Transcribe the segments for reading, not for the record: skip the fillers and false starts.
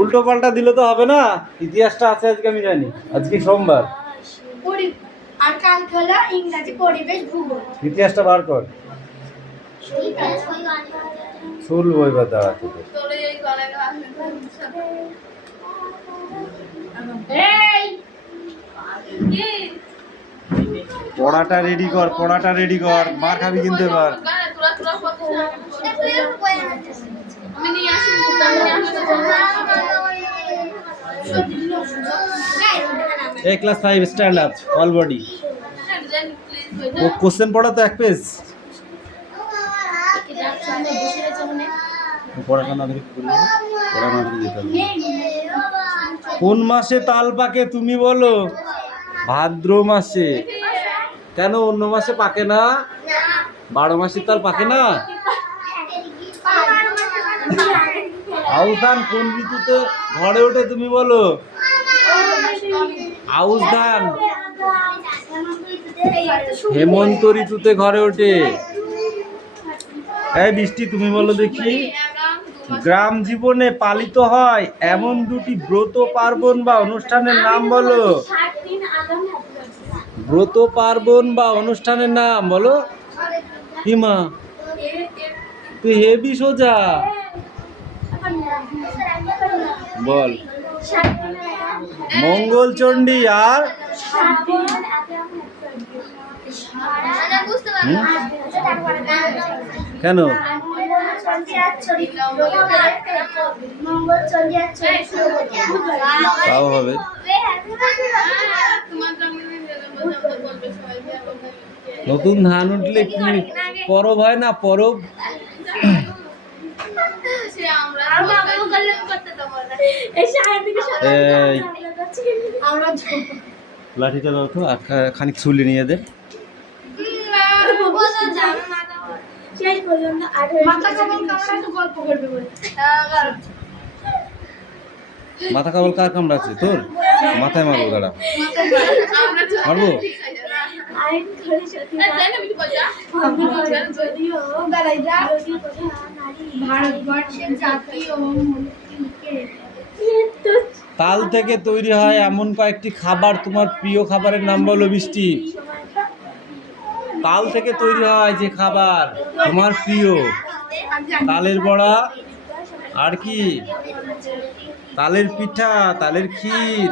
উল্টো পাল্টা দিলে তো হবে না, ইতিহাসটা আছে আজকে আমি জানি, আজকে সোমবার। আর কাল হলো ইংরেজি পরিবেশ ভূগোল। ইতিহাসটা বার কর। শুল বই বাতা আছে পড়াটা রেডি কর, পড়াটা রেডি কর, মার খাবি কিন্তু এবার। ए class 5 stand up all body. वो क्वेश्चन पढ़ा तो एक पेज পড়াটা না ধরে পড়া না ধরে যেতে হবে। কোন মাসে তাল পাকে তুমি বলো? ভাদ্র মাসে। কেন অন্য মাসে পাকে না? 12 মাসে তাল পাকে না? আউশ ধান কোন ঋতুতে ঘরে ওঠে তুমি বলো? আউশ ধান হেমন্ত ঋতুতে ঘরে ওঠে। এই বৃষ্টি তুমি বলো দেখি, গ্রাম জীবনে পালিত হয় এমন দুটি ব্রত পার্বণ বা অনুষ্ঠানের নাম বলো। ব্রত পার্বণ বা অনুষ্ঠানের নাম বলো। হিমা তুই হেবি সোজা বল। মঙ্গলচণ্ডী আর কেন তাও হবে। নতুন ধান উঠলে কি পরব হয় না? পরব লাঠিটা দাও তো, খানিক ছুলি নিয়ে দে। মাথা কাবল কার কামড়াচ্ছে তোর? মাথায় মারবো, দাঁড়া মারবো। তাল থেকে তৈরি হয় এমন কয়েকটি খাবার, তোমার প্রিয় খাবারের নাম বলো বৃষ্টি। তাল থেকে তৈরি হয় যে খাবার তোমার প্রিয়? তালের বড়া, আর কি? তালের পিঠা, তালের ক্ষীর,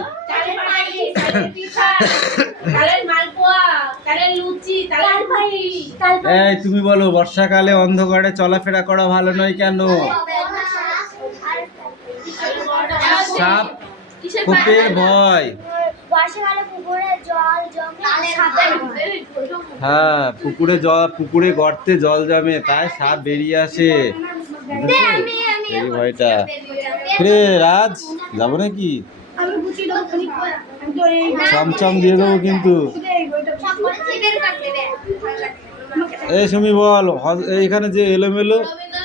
এই তুমি বলো বর্ষাকালে অন্ধকারে চলাফেরা করা ভালো নয় কেন? সাপ খোপের ভয়। হ্যাঁ, পুকুরে গর্তে জল জমে তাই সাপ বেরিয়ে আসে, এই ভয়টা। রে রাজ যাবো নাকি? চমচম দিয়ে দেবো কিন্তু। এই সুমি বল, এইখানে যে এলোমেলো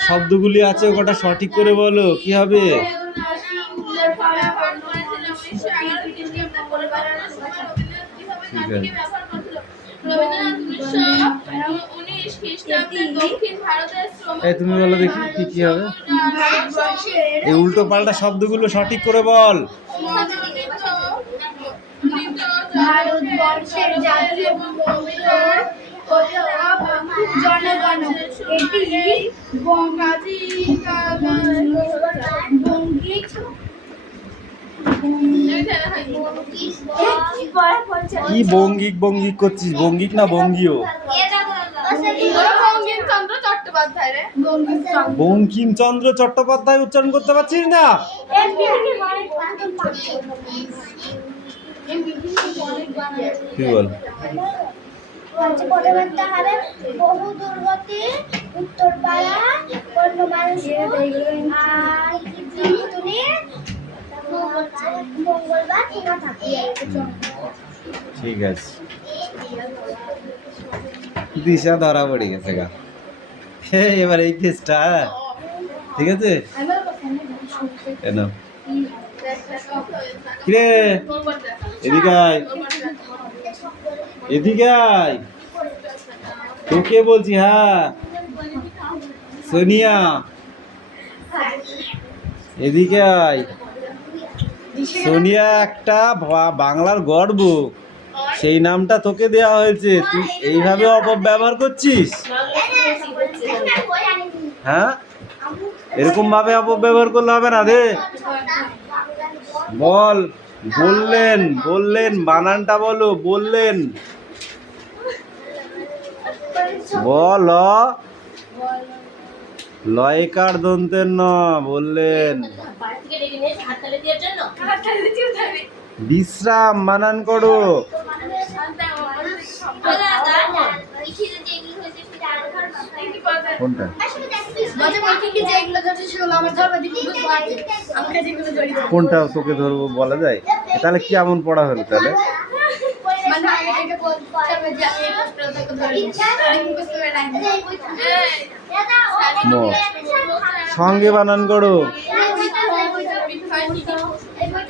শব্দগুলি আছে ওটা সঠিক করে বলো, কি হবে? ঠিক আছে। এই তুমি বলো দেখি কি কি হবে? এই উল্টো পাল্টা শব্দগুলো সঠিক করে বল। ভারতবর্ষের জাতীয় জনগণ এটি কি বঙ্গিক বঙ্গিক করছিস? বঙ্গিক না বঙ্গীয়? বঙ্কিমচন্দ্র চট্টোপাধ্যায় উচ্চারণ করতে পারছিস না? কি বল? বহু দুর্গতি উত্তরপাড়া অন্য মানুষ মঙ্গলবার কিনা থাকে। ঠিক আছে, দিশা ধরা পড়ে গেছে গা। এবার এই টেস্টটা ঠিক আছে। কেন কিরে এদিকে আয়, এদিকে আয়। তোকে বলছি, হ্যাঁ সোনিয়া এদিকে আয়। সোনিয়া একটা বাংলার গর্ব, সেই নামটা তোকে দেওয়া হয়েছে, তুই এইভাবে অপব্যবহার করছিস। হ্যাঁ, এরকম ভাবে অপব্যবহার করলে হবে না রে। বল, বললেন বললেন বানানটা বলো, বললেন বল, লয়কার দন্তের ন, বললেন। বিশ্রাম বানান করো। কোনটা? কোনটা তোকে ধরবো বলা যায়? তাহলে কি এমন পড়া হলো তাহলে? সঙ্গে বানান করো।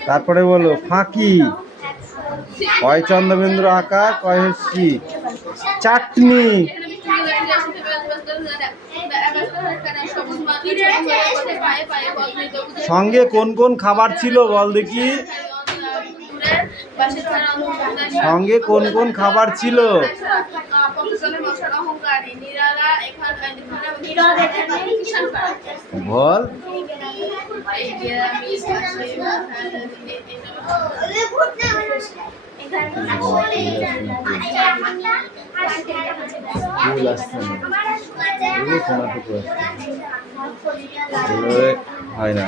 তারপরে বলো ফাঁকি, কয় চন্দ্রবিন্দু আকার, কয় হস্যি, চাটনি। সঙ্গে কোন কোন খাবার ছিল বল দেখি? সঙ্গে কোন কোন খাবার ছিল বল? হয় না।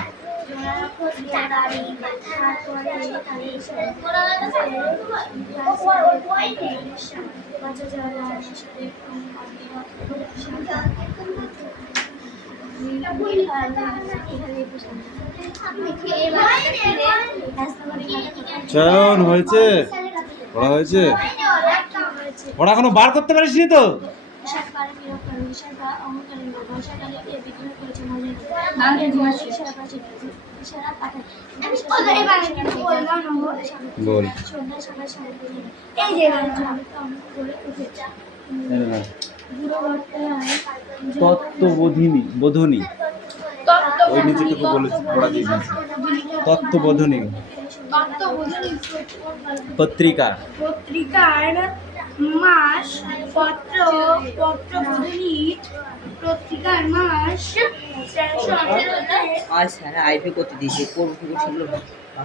চয়ন হয়েছে, পড়া হয়েছে, পড়া এখনো বার করতে পারিস নি তো? বল। তত্ত্ববোধিনী, বোধনী, ওই নিচেটুকু বলেছি, পড়া দিয়ে দিয়েছি। তত্ত্ববোধিনী পত্রিকা, পত্রিকার মাস, পত্র, পত্রবোধিনী পত্রিকার মাস 1318। আজ স্যার আইপি করতে দিয়েছে, কোন সেগুলো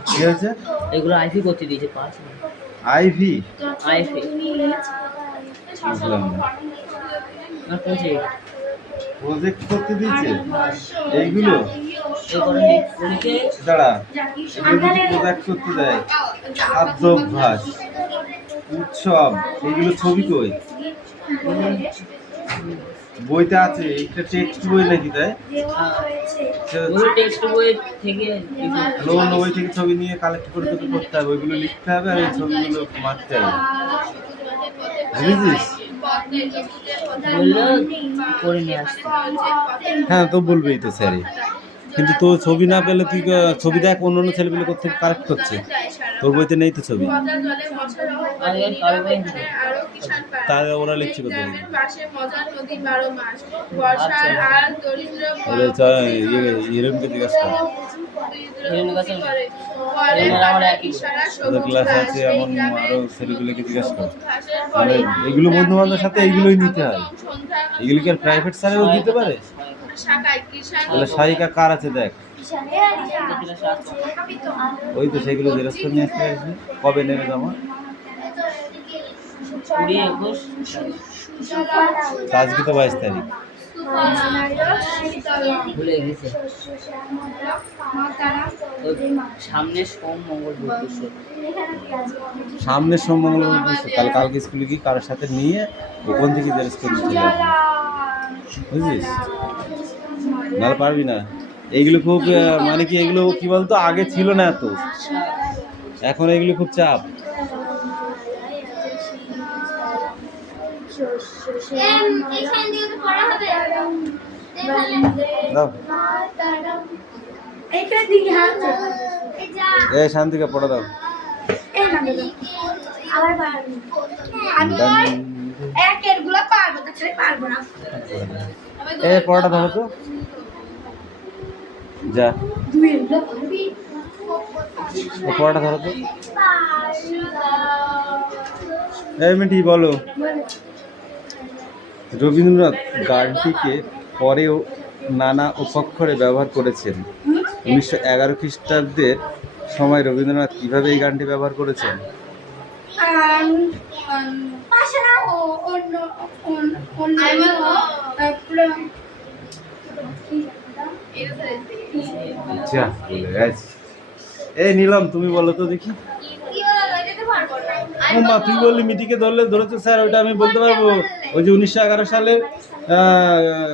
কি হয়েছে? এগুলো আইপি করতে দিয়েছে, পাঁচ আইভি আইপি বুঝলাম না। না করছে প্রজেক্ট করতে দিয়েছে এইগুলো? দাঁড়া, এগুলো যদি প্রজেক্ট করতে দেয়, খাদ্যাভ্যাস, উৎসব, এগুলো ছবি কই? বইতে আছে, এটা টেক্সট বই নাকি? তাই টেক্সট বই থেকে অন্য বই থেকে ছবি নিয়ে কালেক্ট করে তোকে করতে হবে, ওইগুলো লিখতে হবে আর এই ছবিগুলো মারতে হবে, বুঝেছিস? বললো করে নিয়ে আসতে। হ্যাঁ, তো বলবেই তো স্যারে, কিন্তু তোর ছবি না পেলে তুই ছবি দেখ অন্য অন্য ছেলেগুলো করতে কালেক্ট করছে, তোর বইতে নেই তো ছবি, তাহলে ওরা লিখছে কোথায়? হিরণকে জিজ্ঞাসা কর, ওদের ক্লাস আছে এমন আরো ছেলেগুলোকে জিজ্ঞাসা কর। মানে এগুলো বন্ধু বান্ধবের সাথে এইগুলোই নিতে হয়, এগুলো কি আর প্রাইভেট স্যারেও দিতে পারে? তাহলে সহায়িকা কার আছে দেখ, ওই তো সেগুলো জেরক্স করে নিয়ে আসতে পারিস। কবে নেবে জমা? আজকে তো 22 তারিখ। ভুলে গেছে সামনে সোম মঙ্গল বুধ সামনের সোম মঙ্গল বুধ, তাহলে কালকে স্কুলে কি কারোর সাথে নিয়ে ওখান থেকে জেরক্স করে নিতে হবে, বুঝছিস? নাহলে পারবি না। এইগুলো খুব মানে কি, এগুলো কি বলতো, আগে ছিল না এত, এখন এগুলো খুব চাপ। শান্তিকে পড়ে দাও। একের গুলা পারবো, মাস্টার পারবো না এই পড়াটা ধরো তো, যা দুই এগুলো পারবি ও পড়াটা ধরো তো। এই মিটি বলো, রবীন্দ্রনাথ গানটিকে পরেও নানা উপক্ষরে ব্যবহার করেছেন। 1911 খ্রিস্টাব্দের সময় রবীন্দ্রনাথ কিভাবে এই গানটি ব্যবহার করেছেন? পাশারা ও অন্য অন্য যা বলে গেছি। এই নিলাম, তুমি বলো তো দেখি। ও মা, তুই বললি মিটিকে ধরেছে স্যার, ওইটা আমি বলতে পারবো। ওই যে 1911 সালে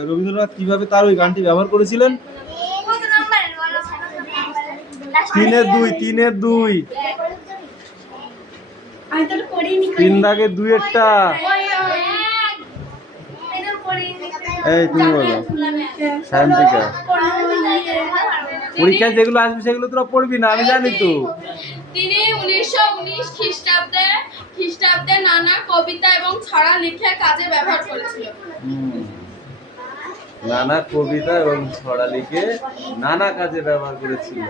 রবীন্দ্রনাথ কিভাবে তার ওই গানটি ব্যবহার করেছিলেন। 3-2 আমি তো করিনি 3 দাগের 2-এরটা। এই তুমি বলো, শান্তিকা। পরীক্ষায় যেগুলো আসবে সেগুলো তোরা পড়বি না, আমি জানি তো। তিনি 1919 খ্রিস্টাব্দে নানা কবিতা এবং ছড়া লিখে কাজে ব্যবহার করেছিলেন। নানা কবিতা এবং ছড়া লিখে নানা কাজে ব্যবহার করেছিল।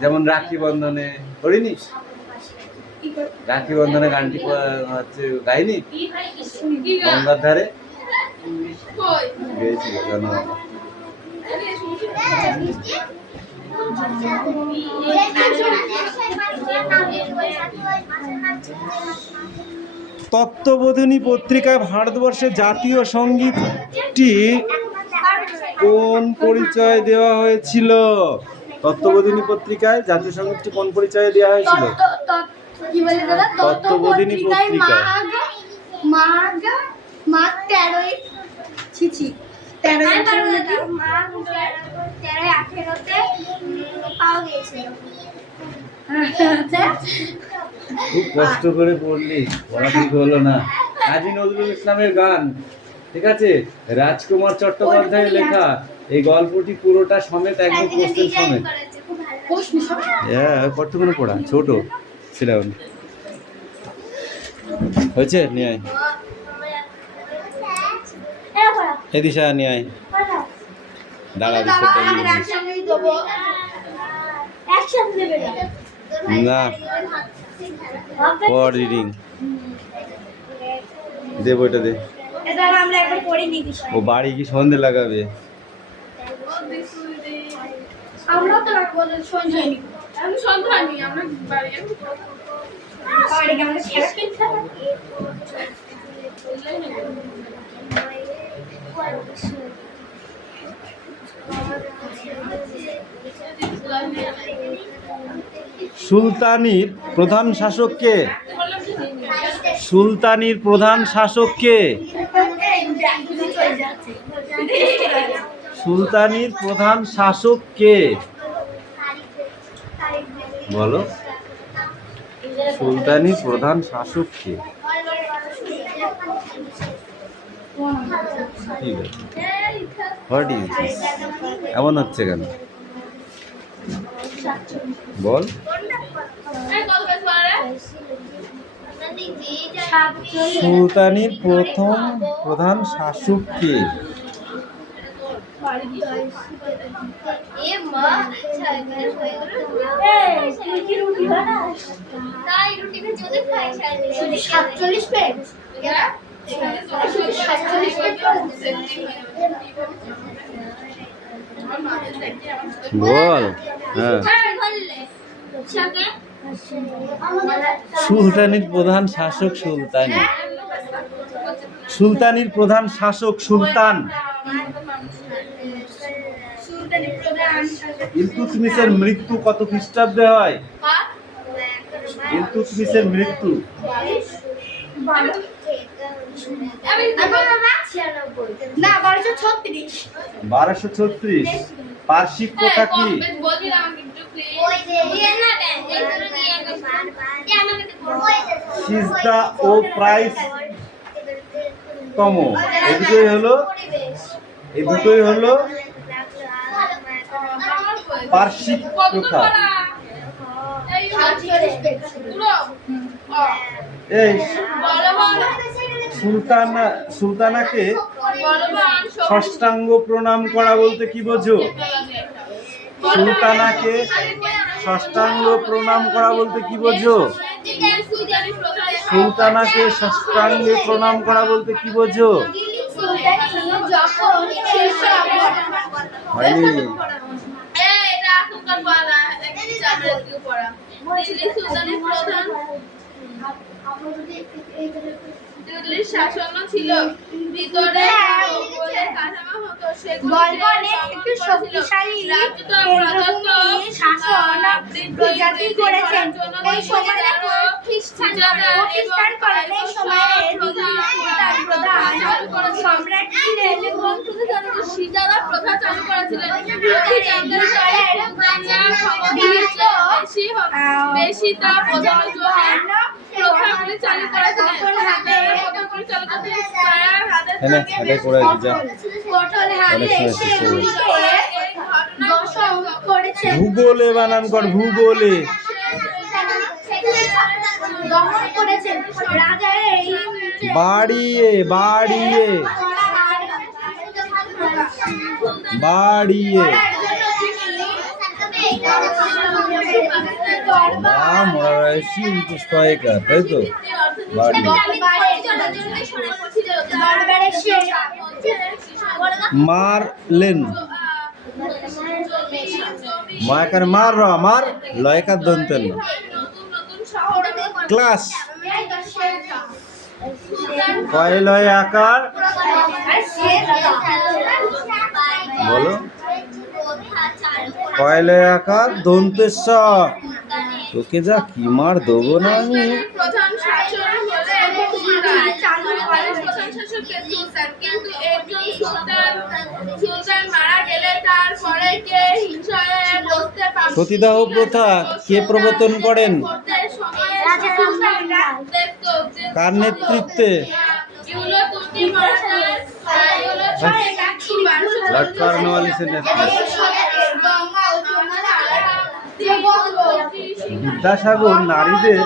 যেমন রাখি বন্ধনে করিনি, রাখি বন্ধনে গানটি হচ্ছে গাইনি, গঙ্গার ধারে গেয়েছিল জানুয়ারি। তত্ত্ববোধিনী পত্রিকায় ভারতবর্ষের জাতীয় সঙ্গীতটি কোন পরিচয় দেওয়া হয়েছিল? তত্ত্ববোধিনী পত্রিকায় জাতীয় সঙ্গীতটি কোন পরিচয়ে দেওয়া হয়েছিল? কি বলে দাদা? তত্ত্ববোধিনী পত্রিকা মাঘ 13 ছিছি 13-18 পাওয়া গিয়েছিল। খুব কষ্ট করে পড়লি, পড়া ঠিক হলো না। কাজী নজরুল ইসলামের গান, ঠিক আছে, রাজকুমার চট্টোপাধ্যায়ের লেখা। এই গল্পটি পুরোটা সমেত একদম কোশ্চেন সমেত। হ্যাঁ, কতক্ষণ পড়া, ছোট ছিলাম। হয়েছে, নিয়ে আয় এই দিশা, নিয়ে আয়। দাঁড়া দিশা না, পড় রিডিং দে, বইটা দে। আমরা একবার পড়ে নিই। ও বাড়ি কি সন্ধে লাগাবে? আমরা তো সন্ধ্যা নিই। আমি সন্ধ্যা নিই, আমরা বাড়ি আমাদের খেলা কিনতে সুলতানির প্রধান শাসক কে? সুলতানির প্রধান শাসক কে? সুলতানির প্রধান শাসক কে বলো? সুলতানির প্রধান শাসক কে? ঠিক আছে, হোয়াট ইজ দিস? এমন হচ্ছে কেন বল? সুলতানির প্রধান শাসক কে? বল। হ্যাঁ, সুলতানির প্রধান শাসক সুলতানি। সুলতানির প্রধান শাসক সুলতান। ইলতুৎমিশের মৃত্যু কত খ্রিস্টাব্দে হয়? ইলতুৎমিশের মৃত্যু 1236। পার্শ্বিক প্রথা কি? সিজদা ও প্রাইস তম, এই দুটোই হলো পার্শ্বিক প্রথা। এই সুলতানাকে বলবান ষষ্ঠাঙ্গ প্রণাম করা বলতে কি বোঝো? সুলতানাকে ষষ্ঠাঙ্গ প্রণাম করা বলতে কি বোঝো? সুলতানাকে ষষ্ঠাঙ্গে প্রণাম করা বলতে কি বোঝো? যখন শীর্ষ হয়নি। এটা এখনকার পড়া একটু পড়া দিল্লি সুলতানের প্রধান দিল্লির শাসন ছিল ভিতরে বলে কাঠামো হতো বলবনে একটু শক্তিশালী কেন্দ্রভূমি শাসন প্রজাতি করেছেন। এই সময়ে প্রতিষ্ঠান করেন। এই সময়ে প্রধান সম্রাট ছিলেন এবং সীতারা প্রথা চালু করেছিলেন। বেশি তা বোঝানোর জন্য প্রথাগুলি চালু করেছিলেন। প্রথাগুলি চালু করতে হাতের এটা করে যা কঠোর হাতে সেগুলিকে দর্শন করেছেন। ভূগোলে বানান কর, ভূগোলে। দমন করেছেন। রাজার এই বাড়িয়ে বাড়িয়ে বাড়িয়ে মোরা রয়েছি পুষ্পায়িকা, তাই তো? বাড়িয়ে মারলেন, মায়াকার মার র আমার লয়কার দন্তেন না। ক্লাস কয় লয় আকার বলো? কয় লয় আকার দন্তেশ্ব। তোকে যা কি মার দেবো না আমি। প্রধান শাসক হলেন প্রধান শাসক সুলতান, কিন্তু একজন সুলতান মারা গেলে তার পরে কে হিংসায় বসতে পারবে? সতীদাহ প্রথা কে প্রবর্তন করেন? কার নেতৃত্বে? লর্ড কর্নওয়ালিসের নেতৃত্বে। বিদ্যাসাগর নারীদের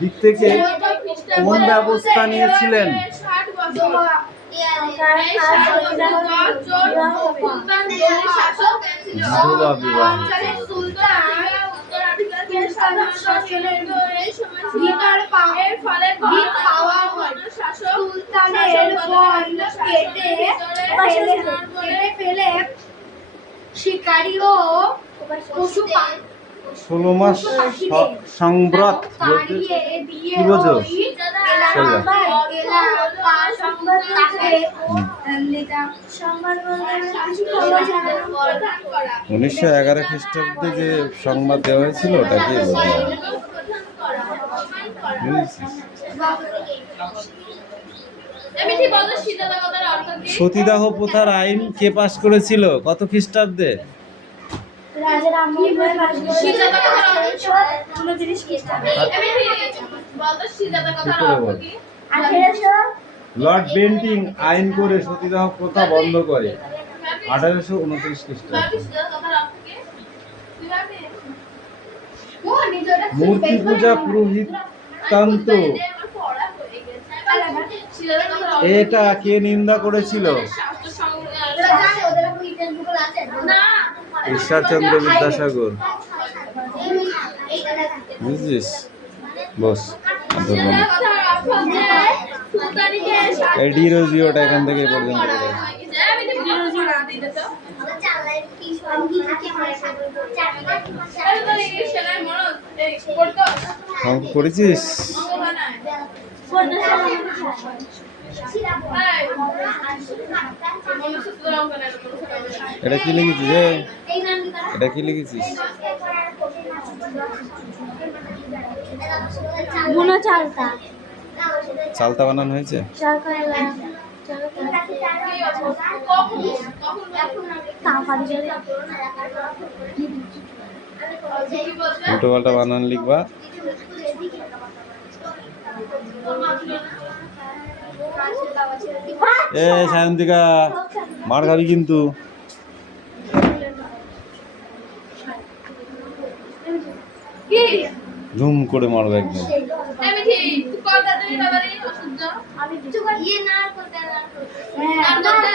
দিক থেকে কোন ব্যবস্থা নিয়েছিলেন? বিধবা বিবাহ। শিকারী ও পশু 16 মাস সংব্রত বলতে কি বোঝো? 1911 খ্রিস্টাব্দে যে সংবাদ দেওয়া হয়েছিল ওটাকে বোঝা। সতীদাহ প্রথার আইন কে পাশ করেছিল? কত খ্রিস্টাব্দে? লর্ড বেন্টিং আইন করে সতীদাহ প্রথা বন্ধ করে 1829 খ্রিস্টাব্দে। মূর্তি পূজা পুরোহিতান্ত এটা কে নিন্দা করেছিল? ঈশ্বরচন্দ্র বিদ্যাসাগর। বুঝছিস? বস ডিরোজিওটা এখান থেকে পর্যন্ত অঙ্ক করেছিস? এটা কি লিখেছিস? এটা কি লিখেছিস? চালতা বানানো হয়েছে? উল্টো পাল্টা বানান লিখবা। এ সায়ন্তিকা মার খাবি কিন্তু। ধুম করে মারবো একদম। আমি ঠিক তুই কথা দিবি বাবারে অসহ্য আমি ইয়ে না করতে না আর করতে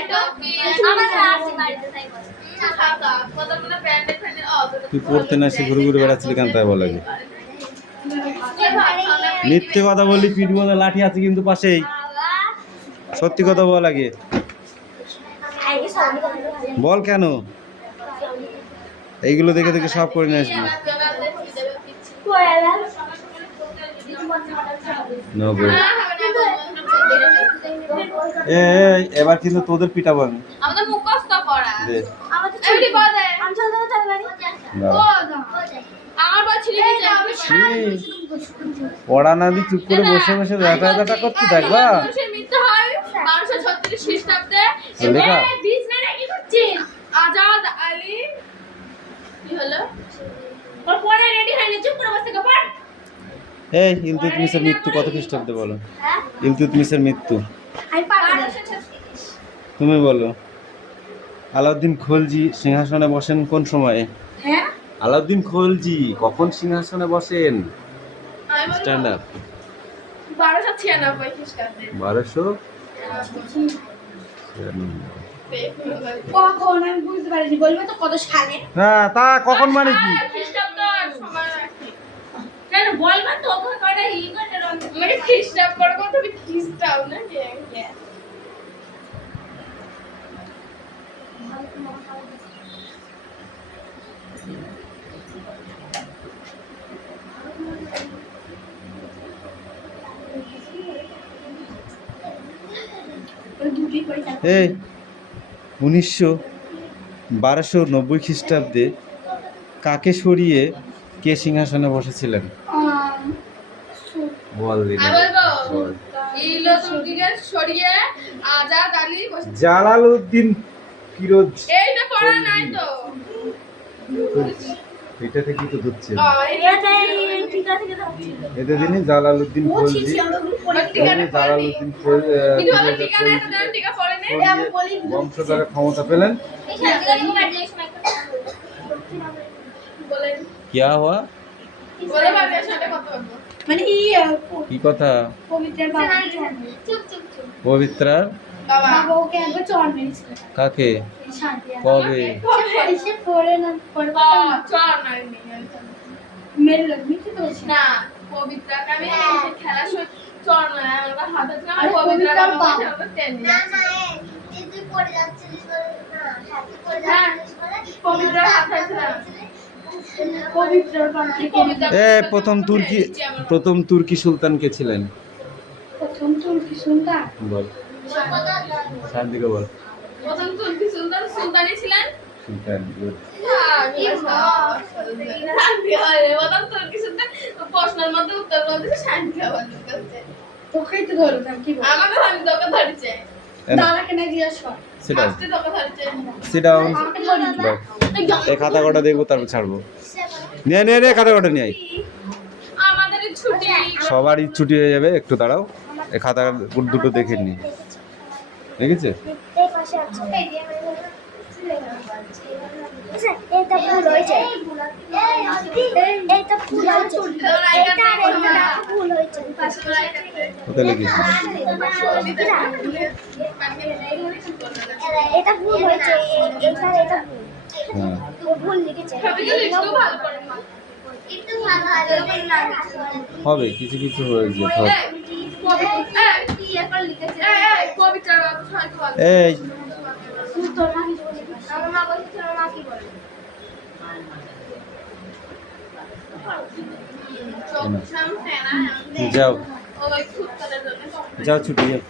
এটা কি আমার আসি বাড়িতে তাই বলে খাতা কথা বলে ব্র্যান্ডেড ফ্রেন্ডের তুই পড়তে না সে ঘুরে ঘুরে বেড়াচ্ছিলি কেন তাই বলে? মিথ্যে কথা বললি পিটবো না, লাঠি আছে কিন্তু পাশেই। সত্যি কথা বল আগে, বল কেন? এইগুলো দেখে দেখে সব করে নিয়ে আসবি। No good. এবার কিন্তু তোদের পিটাবো আমি। আমাদের মুখস্থ করা দে। আমাদের এমনি বলে আমি চল চল বাড়ি না। আমার বলছি পড়া না দি চুপ করে বসে বসে দেখা করছি দেখবা। মৃত্যু হয় 1236 খ্রিস্টাব্দে লেখা বিজনেস কি করছিস আজাদ আলী কি হলো ওর পরে রেডি হয়নি চুপ করে বসে গপর এই ইলতুৎমিশের মৃত্যু কত খ্রিস্টাব্দে বলো? হ্যাঁ ইলতুৎমিশের মৃত্যু আমি পারবো 1236 তুমি বলো। আলাউদ্দিন খলজি সিংহাসনে বসেন কোন সময়ে? হ্যাঁ আলাউদ্দিন খলজি কখন সিংহাসনে বসেন? আমি বলবো স্ট্যান্ড আপ। 1296 খ্রিস্টাব্দে 1200 কখন আমি বুঝতে পারিনি বলবে তো কত সালে হ্যাঁ তা কখন মানে কি? খ্রিস্টাব্দ সময় রাখি কেন বলবা তো ওখানে কয়টা ই করে মানে খ্রিস্টাব্দ পড়ে কত খ্রিস্টাব্দ না কে এই 1290 খ্রিস্টাব্দে কাকে সরিয়ে কে সিংহাসনে বসেছিলেন? বল দিদি। আমি বলবো ইলতুৎমিশকে সরিয়ে আজাদ আলী বসে জালালউদ্দিন ফিরোজ। এইটা পড়া নাই তো এটা থেকে তো ধরছে ঠিক আছে এতে দিনই জালালউদ্দিন খলজি ঠিকানা জালালউদ্দিন কিন্তু আমার ঠিকানা এটা জানি ঠিকা পড়ে নেই বংশধরের ক্ষমতা পেলেন। বলেন क्या हुआ? বলে ভাবে সাথে কথা বলবো মানে কি কথা? পবিত্রের বাবা চুপ চুপ চুপ পবিত্রার বাবা বাবা ওকে একবার চড় মেরেছিল কাকে? শান্তি কবে? এসে পড়ে না পড়ে চল নাই মেরে লাগবি কি বলছিস না পবিত্রাকে আমি খেলার সময় চল না আমার হাত আছে না আরে পবিত্রার পবিত্রার বাবা বাবা। টেন না না তুই পড়ে যাচ্ছিলিস বলে না সাথে পড়ে যাচ্ছিলিস বলে পবিত্রার হাত আছে না পবিত্রের বাবা পবিত্রা প্রথম তুর্কি সুলতান কে ছিলেন? প্রথম তুর্কি সুলতান বল শান্তিকে বল। প্রথম তুর্কি সুলতান সুলতানি ছিলেন সুলতান good. প্রথম তুর্কি সুলতান প্রশ্নের মধ্যে উত্তর বলতে শান্তি খাবার করছে তোকেই তো ধরলাম কি বল আমাকে আমি তোকে ধরছে দাদাকে না জিজ্ঞাসা কর Sit down. আজকে তোকে ধরছে Sit down. আমাকে ধরি বল। এই খাতা কটা দেখবো তারপর ছাড়বো। নে খাতা কটা নিয়ে আয়। আমাদের ছুটি সবারই ছুটি হয়ে যাবে, একটু দাঁড়াও। এই খাতা দুটো দেখে নি, দেখেছে? এই পাশে আছে এই দিয়ে আমি আচ্ছা এটা ভুল হয়েছে এইটা ভুল হয়েছে এটা ভুল হয়েছে কোথায় লিখেছিস? এটা ভুল হয়েছে এটা ভুল হ্যাঁ ভুল লিখেছে একটু ভালো করে একটু ভালো হবে, কিছু কিছু হয়ে যেতে হবে। পবিত্রা এই তোর মা কি বলে আমার মা বলছে তোর মা কি বলে যাও যাও ছুটি যাও।